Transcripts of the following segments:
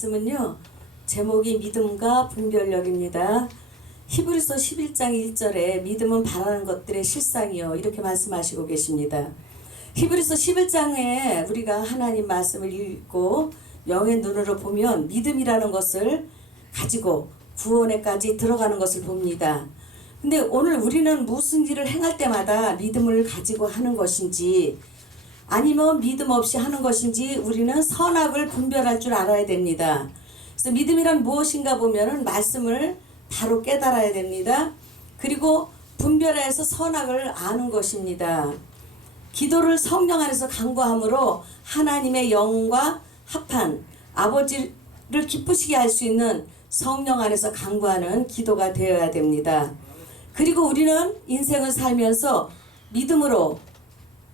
말씀은요, 제목이 믿음과 분별력입니다. 히브리서 11장 1절에 믿음은 바라는 것들의 실상이요, 이렇게 말씀하시고 계십니다. 히브리서 11장에 우리가 하나님 말씀을 읽고 영의 눈으로 보면 믿음이라는 것을 가지고 구원에까지 들어가는 것을 봅니다. 근데 오늘 우리는 무슨 일을 행할 때마다 믿음을 가지고 하는 것인지 아니면 믿음 없이 하는 것인지 우리는 선악을 분별할 줄 알아야 됩니다. 그래서 믿음이란 무엇인가 보면은 말씀을 바로 깨달아야 됩니다. 그리고 분별해서 선악을 아는 것입니다. 기도를 성령 안에서 간구함으로 하나님의 영과 합한 아버지를 기쁘시게 할 수 있는 성령 안에서 간구하는 기도가 되어야 됩니다. 그리고 우리는 인생을 살면서 믿음으로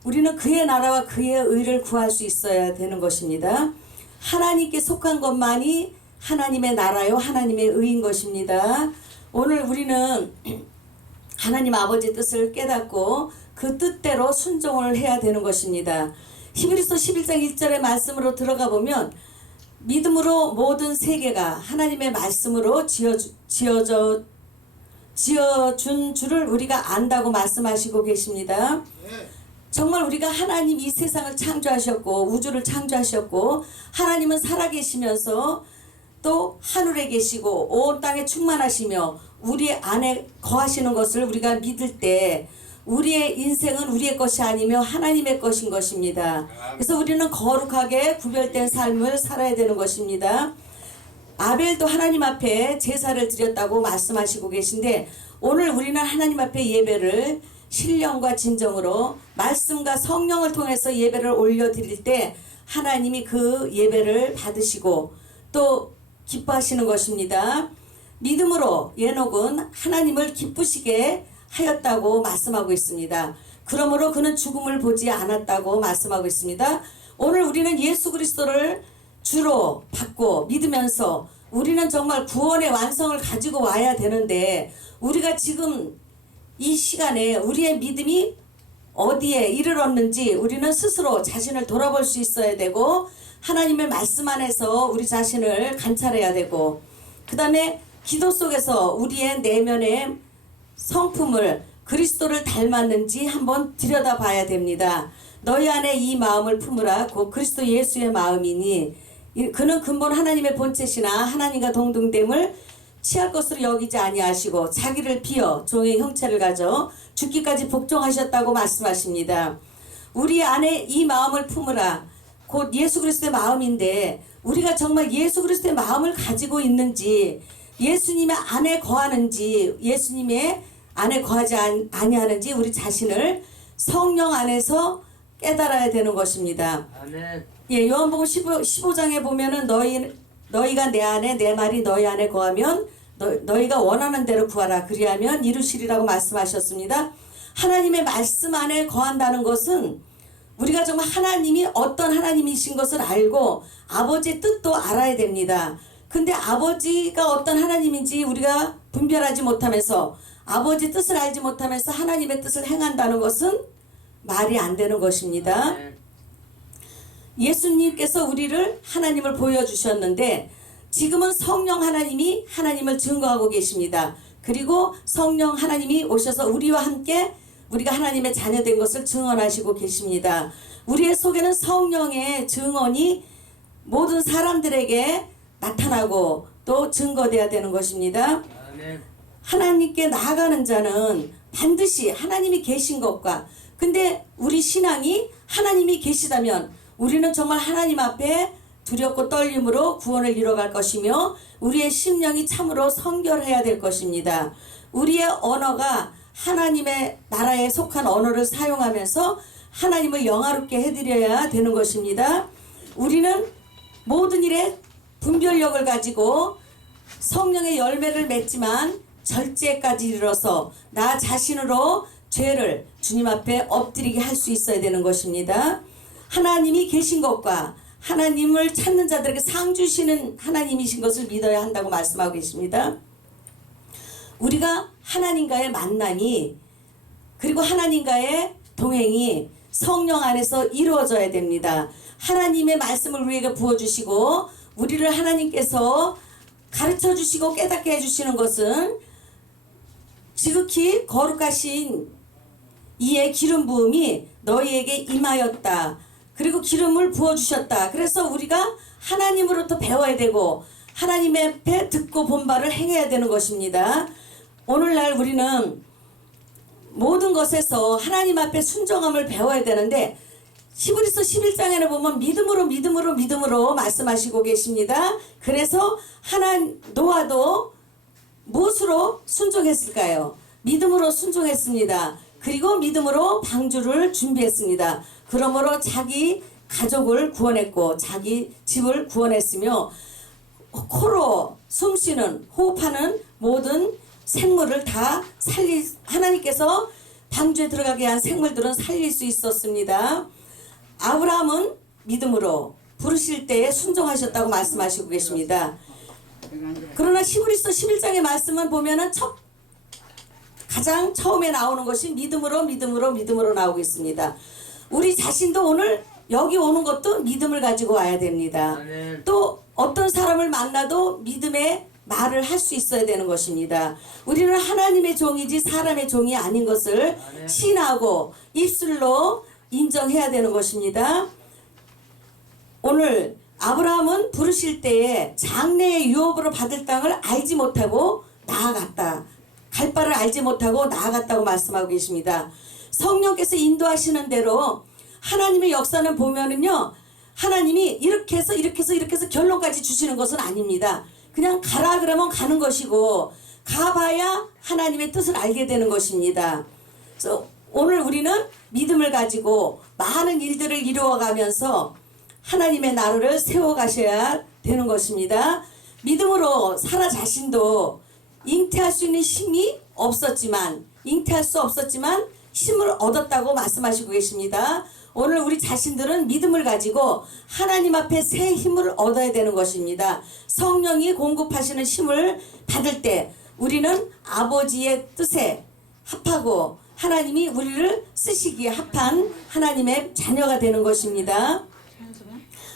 우리는 그의 나라와 그의 의를 구할 수 있어야 되는 것입니다. 하나님께 속한 것만이 하나님의 나라요 하나님의 의인 것입니다. 오늘 우리는 하나님 아버지의 뜻을 깨닫고 그 뜻대로 순종을 해야 되는 것입니다. 히브리서 11장 1절의 말씀으로 들어가 보면 믿음으로 모든 세계가 하나님의 말씀으로 지어준 줄을 우리가 안다고 말씀하시고 계십니다. 정말 우리가 하나님 이 세상을 창조하셨고 우주를 창조하셨고 하나님은 살아계시면서 또 하늘에 계시고 온 땅에 충만하시며 우리 안에 거하시는 것을 우리가 믿을 때 우리의 인생은 우리의 것이 아니며 하나님의 것인 것입니다. 그래서 우리는 거룩하게 구별된 삶을 살아야 되는 것입니다. 아벨도 하나님 앞에 제사를 드렸다고 말씀하시고 계신데 오늘 우리는 하나님 앞에 예배를 신령과 진정으로 말씀과 성령을 통해서 예배를 올려드릴 때 하나님이 그 예배를 받으시고 또 기뻐하시는 것입니다. 믿음으로 에녹은 하나님을 기쁘시게 하였다고 말씀하고 있습니다. 그러므로 그는 죽음을 보지 않았다고 말씀하고 있습니다. 오늘 우리는 예수 그리스도를 주로 받고 믿으면서 우리는 정말 구원의 완성을 가지고 와야 되는데 우리가 지금 이 시간에 우리의 믿음이 어디에 이르렀는지 우리는 스스로 자신을 돌아볼 수 있어야 되고 하나님의 말씀 안에서 우리 자신을 관찰해야 되고 그 다음에 기도 속에서 우리의 내면의 성품을 그리스도를 닮았는지 한번 들여다봐야 됩니다. 너희 안에 이 마음을 품으라 곧 그리스도 예수의 마음이니 그는 근본 하나님의 본체시나 하나님과 동등됨을 취할 것으로 여기지 아니하시고 자기를 비어 종의 형체를 가져 죽기까지 복종하셨다고 말씀하십니다. 우리 안에 이 마음을 품으라 곧 예수 그리스도의 마음인데 우리가 정말 예수 그리스도의 마음을 가지고 있는지 예수님의 안에 거하는지 예수님의 안에 거하지 아니하는지 우리 자신을 성령 안에서 깨달아야 되는 것입니다. 아멘. 예, 요한복음 15장에 보면은 너희가 내 안에 내 말이 너희 안에 거하면 너희가 원하는 대로 구하라 그리하면 이루시리라고 말씀하셨습니다. 하나님의 말씀 안에 거한다는 것은 우리가 정말 하나님이 어떤 하나님이신 것을 알고 아버지의 뜻도 알아야 됩니다. 근데 아버지가 어떤 하나님인지 우리가 분별하지 못하면서 아버지 뜻을 알지 못하면서 하나님의 뜻을 행한다는 것은 말이 안 되는 것입니다. 예수님께서 우리를 하나님을 보여주셨는데 지금은 성령 하나님이 하나님을 증거하고 계십니다. 그리고 성령 하나님이 오셔서 우리와 함께 우리가 하나님의 자녀된 것을 증언하시고 계십니다. 우리의 속에는 성령의 증언이 모든 사람들에게 나타나고 또 증거돼야 되는 것입니다. 아멘. 하나님께 나아가는 자는 반드시 하나님이 계신 것과 근데 우리 신앙이 하나님이 계시다면 우리는 정말 하나님 앞에 두렵고 떨림으로 구원을 이뤄갈 것이며 우리의 심령이 참으로 성결해야 될 것입니다. 우리의 언어가 하나님의 나라에 속한 언어를 사용하면서 하나님을 영화롭게 해드려야 되는 것입니다. 우리는 모든 일에 분별력을 가지고 성령의 열매를 맺지만 절제까지 이르러서 나 자신으로 죄를 주님 앞에 엎드리게 할 수 있어야 되는 것입니다. 하나님이 계신 것과 하나님을 찾는 자들에게 상 주시는 하나님이신 것을 믿어야 한다고 말씀하고 계십니다. 우리가 하나님과의 만남이 그리고 하나님과의 동행이 성령 안에서 이루어져야 됩니다. 하나님의 말씀을 우리에게 부어주시고 우리를 하나님께서 가르쳐 주시고 깨닫게 해주시는 것은 지극히 거룩하신 이의 기름 부음이 너희에게 임하였다. 그리고 기름을 부어주셨다. 그래서 우리가 하나님으로부터 배워야 되고 하나님의 앞에 듣고 본 바를 행해야 되는 것입니다. 오늘날 우리는 모든 것에서 하나님 앞에 순종함을 배워야 되는데 히브리서 11장에는 보면 믿음으로 말씀하시고 계십니다. 그래서 노아도 무엇으로 순종했을까요? 믿음으로 순종했습니다. 그리고 믿음으로 방주를 준비했습니다. 그러므로 자기 가족을 구원했고 자기 집을 구원했으며 코로 숨쉬는 호흡하는 모든 생물을 다 하나님께서 방주에 들어가게 한 생물들은 살릴 수 있었습니다. 아브라함은 믿음으로 부르실 때에 순종하셨다고 말씀하시고 계십니다. 그러나 히브리서 11장의 말씀은 보면은 가장 처음에 나오는 것이 믿음으로 나오고 있습니다. 우리 자신도 오늘 여기 오는 것도 믿음을 가지고 와야 됩니다. 또 어떤 사람을 만나도 믿음의 말을 할 수 있어야 되는 것입니다. 우리는 하나님의 종이지 사람의 종이 아닌 것을 신하고 입술로 인정해야 되는 것입니다. 오늘 아브라함은 부르실 때에 장래의 유업으로 받을 땅을 알지 못하고 나아갔다. 갈 바를 알지 못하고 나아갔다고 말씀하고 계십니다. 성령께서 인도하시는 대로 하나님의 역사는 보면은요, 하나님이 이렇게 해서 결론까지 주시는 것은 아닙니다. 그냥 가라 그러면 가는 것이고 가봐야 하나님의 뜻을 알게 되는 것입니다. 그래서 오늘 우리는 믿음을 가지고 많은 일들을 이루어가면서 하나님의 나라를 세워가셔야 되는 것입니다. 믿음으로 사라 자신도 잉태할 수 있는 힘이 없었지만 잉태할 수 없었지만 힘을 얻었다고 말씀하시고 계십니다. 오늘 우리 자신들은 믿음을 가지고 하나님 앞에 새 힘을 얻어야 되는 것입니다. 성령이 공급하시는 힘을 받을 때 우리는 아버지의 뜻에 합하고 하나님이 우리를 쓰시기에 합한 하나님의 자녀가 되는 것입니다.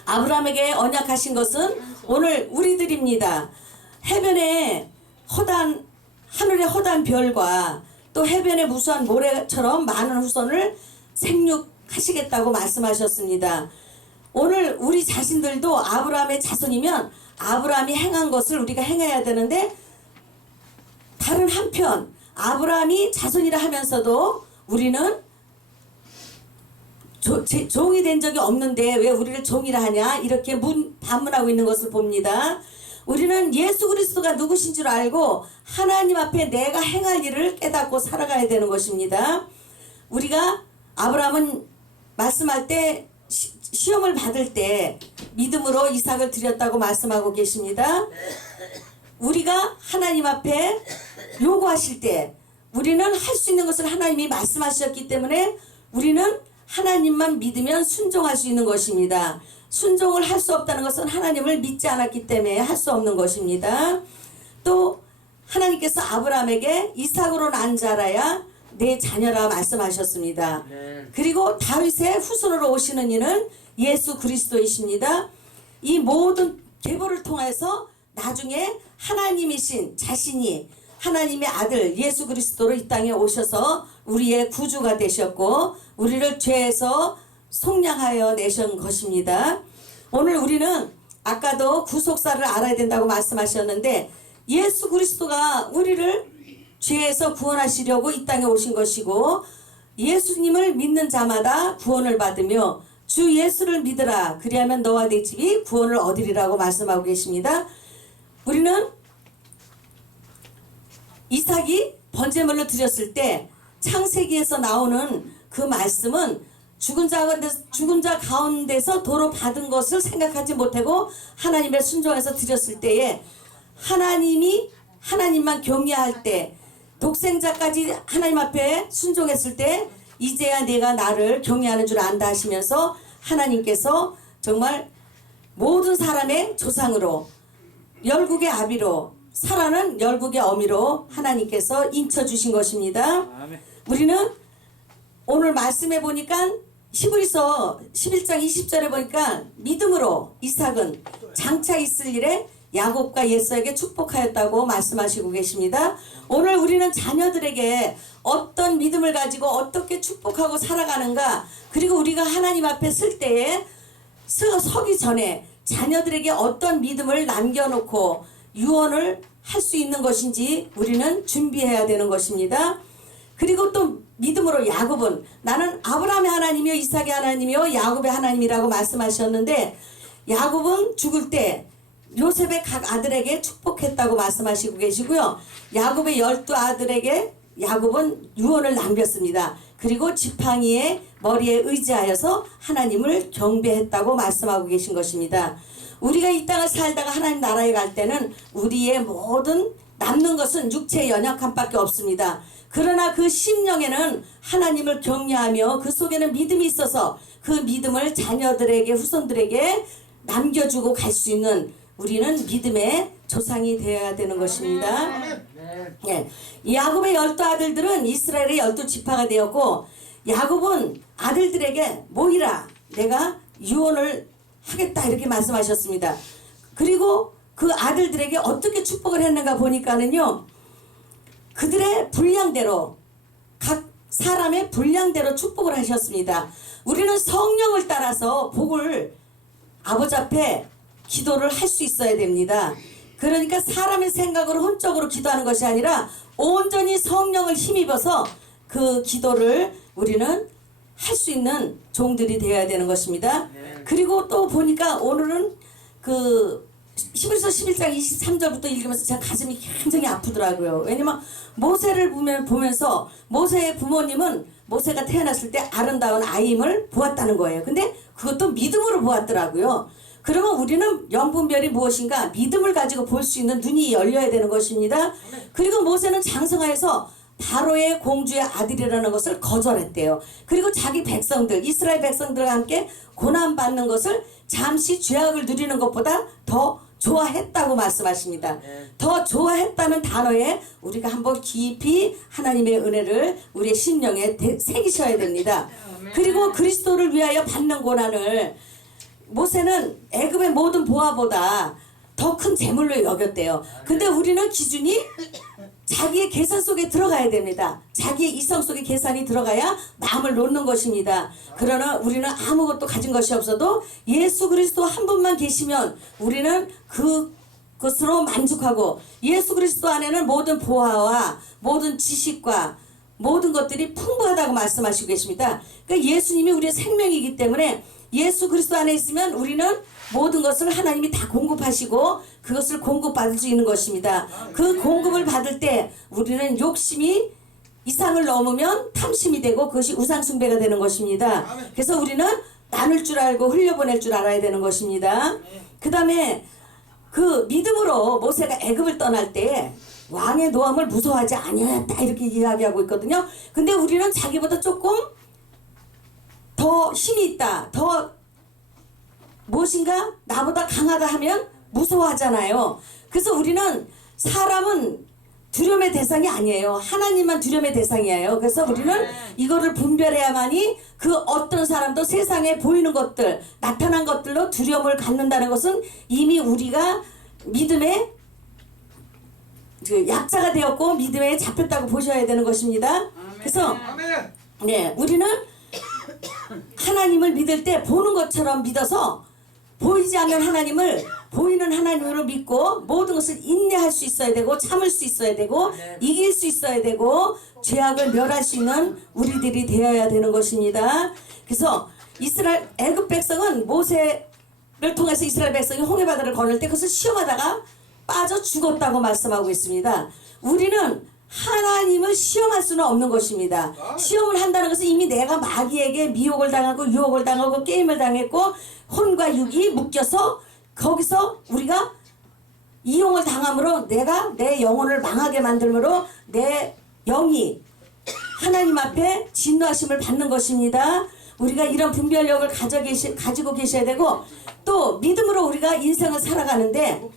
아브라함에게 언약하신 것은 오늘 우리들입니다. 하늘의 허다한 별과 또 해변의 무수한 모래처럼 많은 후손을 생육하시겠다고 말씀하셨습니다. 오늘 우리 자신들도 아브라함의 자손이면 아브라함이 행한 것을 우리가 행해야 되는데 다른 한편 아브라함이 자손이라 하면서도 우리는 종이 된 적이 없는데 왜 우리를 종이라 하냐 이렇게 반문하고 있는 것을 봅니다. 우리는 예수 그리스도가 누구신 줄 알고 하나님 앞에 내가 행할 일을 깨닫고 살아가야 되는 것입니다. 우리가 아브라함은 말씀할 때 시험을 받을 때 믿음으로 이삭을 드렸다고 말씀하고 계십니다. 우리가 하나님 앞에 요구하실 때 우리는 할 수 있는 것을 하나님이 말씀하셨기 때문에 우리는 하나님만 믿으면 순종할 수 있는 것입니다. 순종을 할 수 없다는 것은 하나님을 믿지 않았기 때문에 할 수 없는 것입니다. 또 하나님께서 아브라함에게 이삭으로 난 자라야 내 자녀라 말씀하셨습니다. 그리고 다윗의 후손으로 오시는 이는 예수 그리스도이십니다. 이 모든 계보를 통해서 나중에 하나님이신 자신이 하나님의 아들 예수 그리스도로 이 땅에 오셔서 우리의 구주가 되셨고 우리를 죄에서 속량하여 내신 것입니다. 오늘 우리는 아까도 구속사를 알아야 된다고 말씀하셨는데 예수 그리스도가 우리를 죄에서 구원하시려고 이 땅에 오신 것이고 예수님을 믿는 자마다 구원을 받으며 주 예수를 믿으라 그리하면 너와 네 집이 구원을 얻으리라고 말씀하고 계십니다. 우리는 이삭이 번제물로 드렸을 때 창세기에서 나오는 그 말씀은 죽은 자 가운데서 도로 받은 것을 생각하지 못하고 하나님의 순종해서 드렸을 때에 하나님만 경외할 때 독생자까지 하나님 앞에 순종했을 때 이제야 내가 나를 경외하는 줄 안다 하시면서 하나님께서 정말 모든 사람의 조상으로 열국의 아비로 사라는 열국의 어미로 하나님께서 인쳐주신 것입니다. 우리는 오늘 말씀해 보니까 히브리서 11장 20절에 보니까 믿음으로 이삭은 장차 있을 일에 야곱과 예서에게 축복하였다고 말씀하시고 계십니다. 오늘 우리는 자녀들에게 어떤 믿음을 가지고 어떻게 축복하고 살아가는가, 그리고 우리가 하나님 앞에 설 때에 서기 전에 자녀들에게 어떤 믿음을 남겨놓고 유언을 할 수 있는 것인지 우리는 준비해야 되는 것입니다. 그리고 또 믿음으로 야곱은 나는 아브라함의 하나님이요 이삭의 하나님이요 야곱의 하나님이라고 말씀하셨는데, 야곱은 죽을 때 요셉의 각 아들에게 축복했다고 말씀하시고 계시고요. 야곱의 12아들에게 야곱은 유언을 남겼습니다. 그리고 지팡이의 머리에 의지하여서 하나님을 경배했다고 말씀하고 계신 것입니다. 우리가 이 땅을 살다가 하나님 나라에 갈 때는 우리의 모든 남는 것은 육체의 연약함밖에 없습니다. 그러나 그 심령에는 하나님을 경외하며 그 속에는 믿음이 있어서 그 믿음을 자녀들에게 후손들에게 남겨주고 갈 수 있는 우리는 믿음의 조상이 되어야 되는 것입니다. 예. 야곱의 12아들들은 이스라엘의 12지파가 되었고, 야곱은 아들들에게 모이라 내가 유언을 하겠다 이렇게 말씀하셨습니다. 그리고 그 아들들에게 어떻게 축복을 했는가 보니까는요, 그들의 분량대로 각 사람의 분량대로 축복을 하셨습니다. 우리는 성령을 따라서 복을 아버지 앞에 기도를 할 수 있어야 됩니다. 그러니까 사람의 생각으로 혼적으로 기도하는 것이 아니라 온전히 성령을 힘입어서 그 기도를 우리는 할 수 있는 종들이 되어야 되는 것입니다. 그리고 또 보니까 오늘은 그 히브리서 11장 23절부터 읽으면서 제 가슴이 굉장히 아프더라고요. 왜냐면 모세를 보면서 모세의 부모님은 모세가 태어났을 때 아름다운 아임을 보았다는 거예요. 근데 그것도 믿음으로 보았더라고요. 그러면 우리는 영분별이 무엇인가 믿음을 가지고 볼 수 있는 눈이 열려야 되는 것입니다. 그리고 모세는 장성하여서 바로의 공주의 아들이라는 것을 거절했대요. 그리고 자기 백성들, 이스라엘 백성들과 함께 고난받는 것을 잠시 죄악을 누리는 것보다 더 좋아했다고 말씀하십니다. 더 좋아했다는 단어에 우리가 한번 깊이 하나님의 은혜를 우리의 심령에 새기셔야 됩니다. 그리고 그리스도를 위하여 받는 고난을 모세는 애굽의 모든 보화보다 더 큰 재물로 여겼대요. 근데 우리는 기준이 자기의 계산 속에 들어가야 됩니다. 자기의 이성 속에 계산이 들어가야 마음을 놓는 것입니다. 그러나 우리는 아무것도 가진 것이 없어도 예수 그리스도 한 분만 계시면 우리는 그것으로 만족하고, 예수 그리스도 안에는 모든 보화와 모든 지식과 모든 것들이 풍부하다고 말씀하시고 계십니다. 그러니까 예수님이 우리의 생명이기 때문에 예수 그리스도 안에 있으면 우리는 모든 것을 하나님이 다 공급하시고 그것을 공급받을 수 있는 것입니다. 그 공급을 받을 때 우리는 욕심이 이상을 넘으면 탐심이 되고 그것이 우상숭배가 되는 것입니다. 그래서 우리는 나눌 줄 알고 흘려보낼 줄 알아야 되는 것입니다. 그 다음에 그 믿음으로 모세가 애굽을 떠날 때 왕의 노함을 무서워하지 아니하였다 이렇게 이야기하고 있거든요. 근데 우리는 자기보다 조금 더 힘이 있다, 더 무엇인가 나보다 강하다 하면 무서워하잖아요. 그래서 우리는 사람은 두려움의 대상이 아니에요. 하나님만 두려움의 대상이에요. 그래서 우리는 이거를 분별해야만이 그 어떤 사람도 세상에 보이는 것들, 나타난 것들로 두려움을 갖는다는 것은 이미 우리가 믿음의 그 약자가 되었고 믿음에 잡혔다고 보셔야 되는 것입니다. 그래서 네, 우리는 하나님을 믿을 때 보는 것처럼 믿어서 보이지 않는 하나님을 보이는 하나님으로 믿고 모든 것을 인내할 수 있어야 되고 참을 수 있어야 되고 이길 수 있어야 되고 죄악을 멸할 수 있는 우리들이 되어야 되는 것입니다. 그래서 이스라엘 애굽 백성은 모세를 통해서 이스라엘 백성이 홍해바다를 건널 때 그것을 시험하다가 빠져 죽었다고 말씀하고 있습니다. 우리는 하나님을 시험할 수는 없는 것입니다. 시험을 한다는 것은 이미 내가 마귀에게 미혹을 당하고 유혹을 당하고 게임을 당했고 혼과 육이 묶여서 거기서 우리가 이용을 당함으로 내가 내 영혼을 망하게 만들므로 내 영이 하나님 앞에 진노하심을 받는 것입니다. 우리가 이런 분별력을 가지고 계셔야 되고, 또 믿음으로 우리가 인생을 살아가는데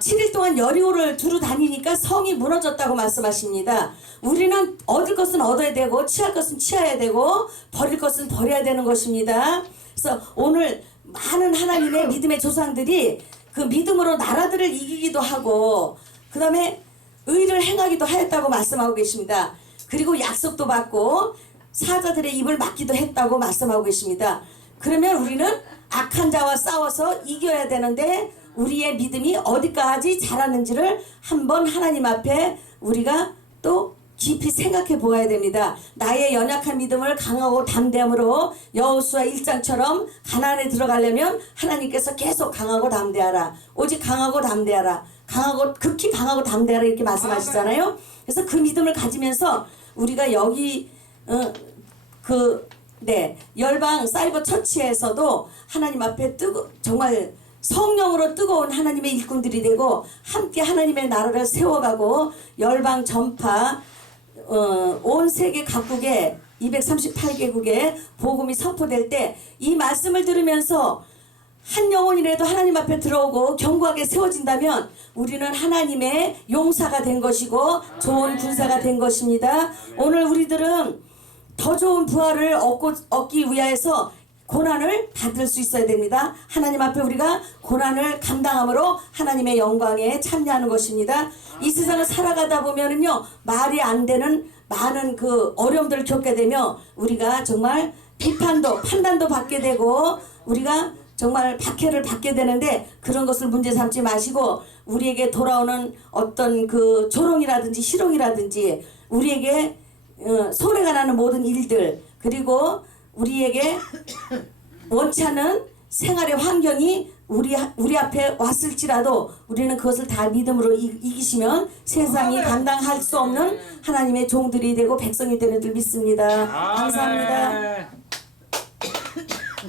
7일 동안 여리고를 두루 다니니까 성이 무너졌다고 말씀하십니다. 우리는 얻을 것은 얻어야 되고 취할 것은 취해야 되고 버릴 것은 버려야 되는 것입니다. 그래서 오늘 많은 하나님의 믿음의 조상들이 그 믿음으로 나라들을 이기기도 하고 그 다음에 의를 행하기도 하였다고 말씀하고 계십니다. 그리고 약속도 받고 사자들의 입을 막기도 했다고 말씀하고 계십니다. 그러면 우리는 악한 자와 싸워서 이겨야 되는데 우리의 믿음이 어디까지 자라는지를 한번 하나님 앞에 우리가 또 깊이 생각해 보아야 됩니다. 나의 연약한 믿음을 강하고 담대함으로 여호수아 1장처럼 가나안에 들어가려면 하나님께서 계속 강하고 담대하라. 오직 강하고 담대하라. 강하고 극히 강하고 담대하라 이렇게 말씀하시잖아요. 그래서 그 믿음을 가지면서 우리가 여기 열방 사이버 처치에서도 하나님 앞에 정말 성령으로 뜨거운 하나님의 일꾼들이 되고 함께 하나님의 나라를 세워가고 열방 전파 온 세계 각국에 238개국에 복음이 선포될 때 이 말씀을 들으면서 한 영혼이라도 하나님 앞에 들어오고 견고하게 세워진다면 우리는 하나님의 용사가 된 것이고 좋은 군사가 된 것입니다. 오늘 우리들은 더 좋은 부활을 얻기 위하여서 고난을 받을 수 있어야 됩니다. 하나님 앞에 우리가 고난을 감당함으로 하나님의 영광에 참여하는 것입니다. 이 세상을 살아가다 보면은요 말이 안 되는 많은 그 어려움들을 겪게 되며 우리가 정말 비판도 판단도 받게 되고 우리가 정말 박해를 받게 되는데 그런 것을 문제 삼지 마시고 우리에게 돌아오는 어떤 그 조롱이라든지 희롱이라든지 우리에게 손해가 나는 모든 일들 그리고 우리에게 원치 않은 생활의 환경이 우리 앞에 왔을지라도 우리는 그것을 다 믿음으로 이기시면 세상이 감당할 수 없는 하나님의 종들이 되고 백성이 되는 줄 믿습니다. 감사합니다.